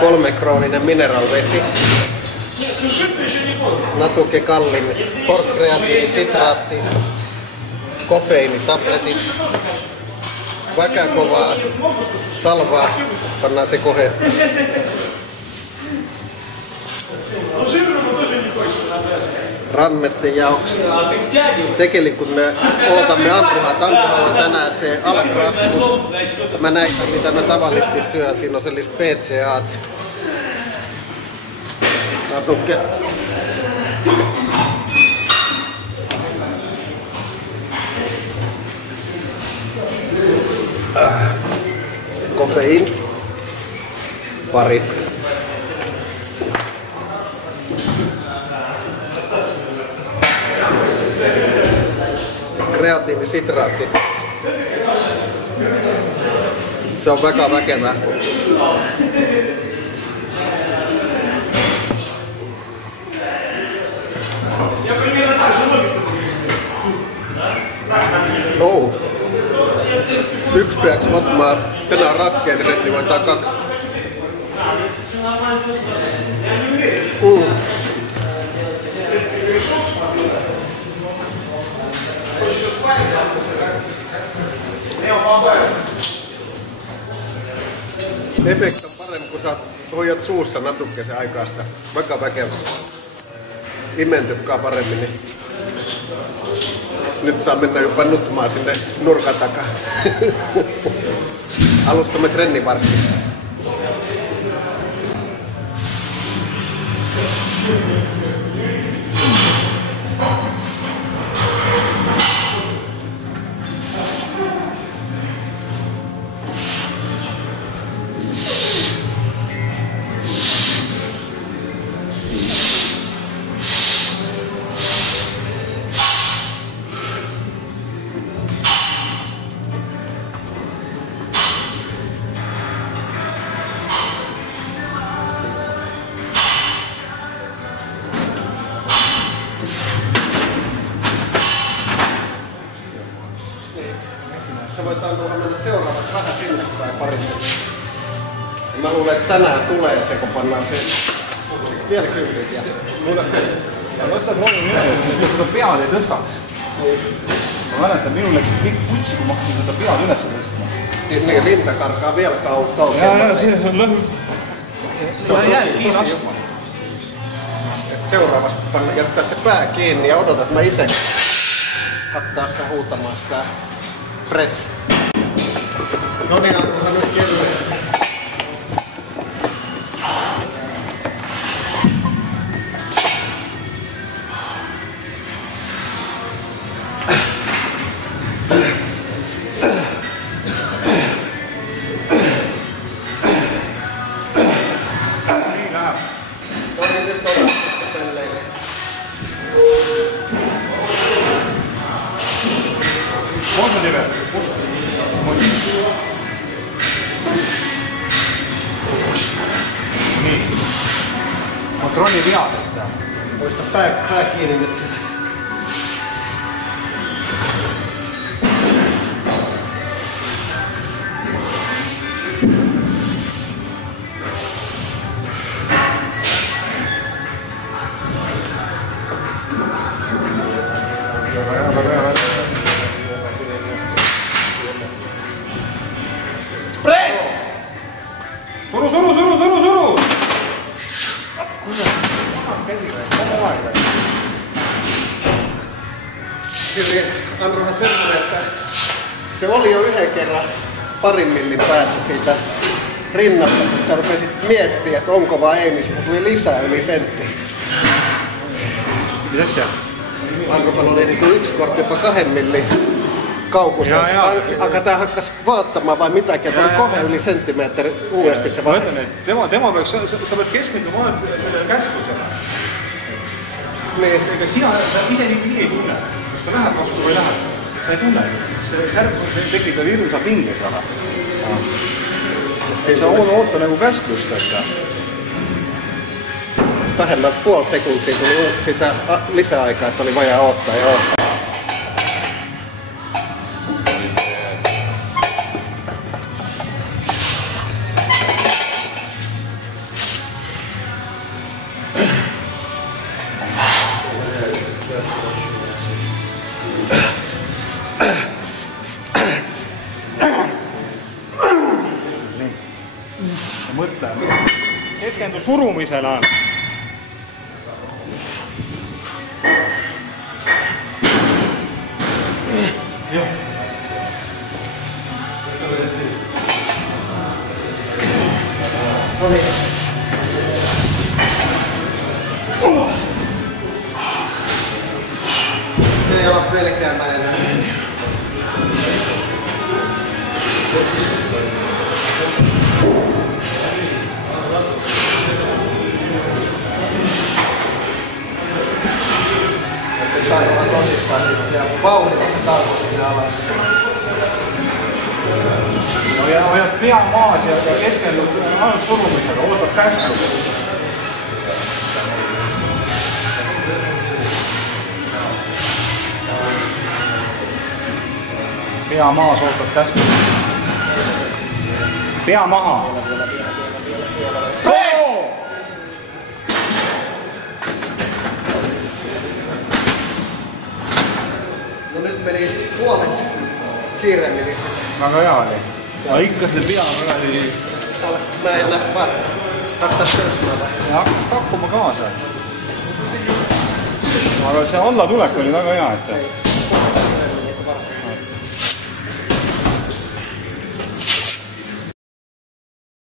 3-krooninen mineralvesi. Natuke Kallin sportkreatiinisitraatti. Kofeiinitabletit. Väkäkovaa salvaa. Pannaan se kohe. Rannetten jaoksi. Tekeli kun me odotamme Andruhaa. Andruhalla on tänään se alkraskus. Mä näitä mitä mä tavallisesti syön. Siinä on sellaiset PCAt. Natukke. Kofeiin. Pari. Kreatiinisitraatti. Se on väga väkevää. Oh. Yksi peaks ottamaan. Tänään on raskein trendi, vai tää 2? Efekt on parempi, kun sä hoidat suussa natukkeen aikaista. Väga väkevä. Imentykkää paremmin. Niin. Nyt saa mennä jopa nutmaan sinne nurkan takaa. Alustamme trennivarsti. Sä voit Andruha mennä seuraavaksi vähän sinne tai parissa. Mä luulen, että tänään tulee se, kun pannaan se vielä kyytiä. Ma nostan proovi minema, et seda pead ei tõstaks. Ma mäletan, minul läks kõik putsi, kui ma hakkasin seda pead üles tõstma. Niin rinta karkaa vielä kauemmalle. Jaa, see on lõhn. Se jääkin laskma. Seuraavasti jättää se pää kiinni ja odotat, että mä itse hattaa sitä huutamaan sitä press. No niin, Andruha nyt kevyesti. Kontrolli viat, että... Muista pää kiinni nyt sitä. Press! Suru, suru, suru, suru, suru! Kyllä Andruha semmoinen, että se oli jo yhden kerran parin millin päässä siitä rinnasta, kun sä rupesit miettimään, että onko vai ei, niin siitä tuli lisää yli sentti. Mitäs se? Andruhalla oli niinku 1 kortti jopa 2 millin kaukussa. Aga tää hakkas vaattamaan vai mitäkin, että oli kohe yli senttimetri uudesti se vahe. Tema peaks, sa pead keskenduma sellele käsklusele. Niin. Ega sina ise niikuinii ei tunne, kas ta läheb vastu või läheb. Sa ei tunne. See särk tekitab hirmsa pinge seal. Sa oota nagu käsklust, että... Vähemmän puoli sekuntia tuli sitä lisäaikaa, että oli vajaa odottaa ja odottaa. mõtle. Keskendu surumisele. Jah. Oli. Ei ala pelkäämään enää. Taivaan tosissaan sitten ja vauhdilla se tarvo sinne alas. No hoiad pea maas ja keskendud ainult surumisega, ootad käsku. Pea maas, ootad käsku. Pea maha. No nyt meni puolet kiireemmin. Väga hea oli. Aga ikka selle pea väga Mä en näe vaan. Hakkas tõstma või? Ja hakkas pakkuma kaasa. Aga see allatulek oli väga hea, et